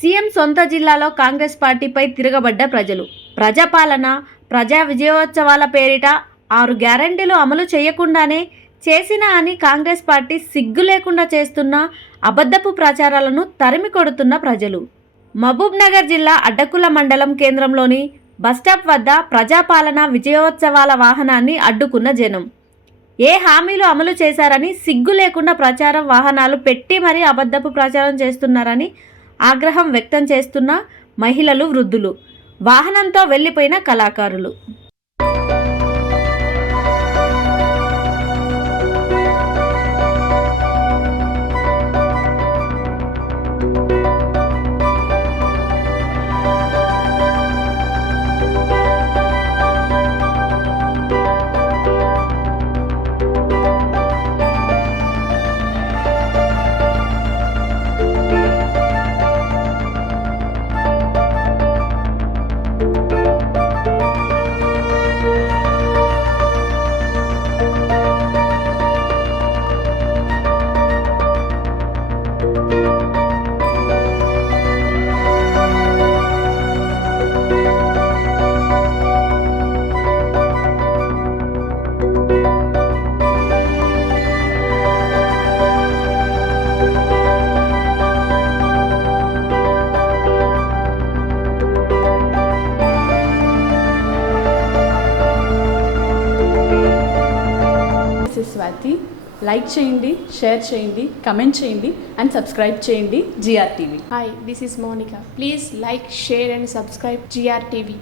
CM సొంత జిల్లాలో కాంగ్రెస్ పార్టీపై తిరగబడ్డ ప్రజలు. ప్రజాపాలన, ప్రజా విజయోత్సవాల పేరిట 6 గ్యారంటీలు అమలు చేయకుండానే చేసినా అని కాంగ్రెస్ పార్టీ సిగ్గు లేకుండా చేస్తున్న అబద్ధపు ప్రచారాలను తరిమి కొడుతున్న ప్రజలు. మహబూబ్ నగర్ జిల్లా అడ్డకుల మండలం కేంద్రంలోని బస్టాప్ వద్ద ప్రజాపాలన విజయోత్సవాల వాహనాన్ని అడ్డుకున్న జనం. ఏ హామీలు అమలు చేశారని సిగ్గు లేకుండా ప్రచారం వాహనాలు పెట్టి మరీ అబద్ధపు ప్రచారం చేస్తున్నారని ఆగ్రహం వ్యక్తం చేస్తున్న మహిళలు, వృద్ధులు, వాహనంతో వెళ్లిపోయిన కళాకారులు. స్వాతి, లైక్ చేయండి, షేర్ చేయండి, కమెంట్ చేయండి అండ్ సబ్స్క్రైబ్ చేయండి GR TV. Hi, this is Monica. Please like, share and subscribe GR TV.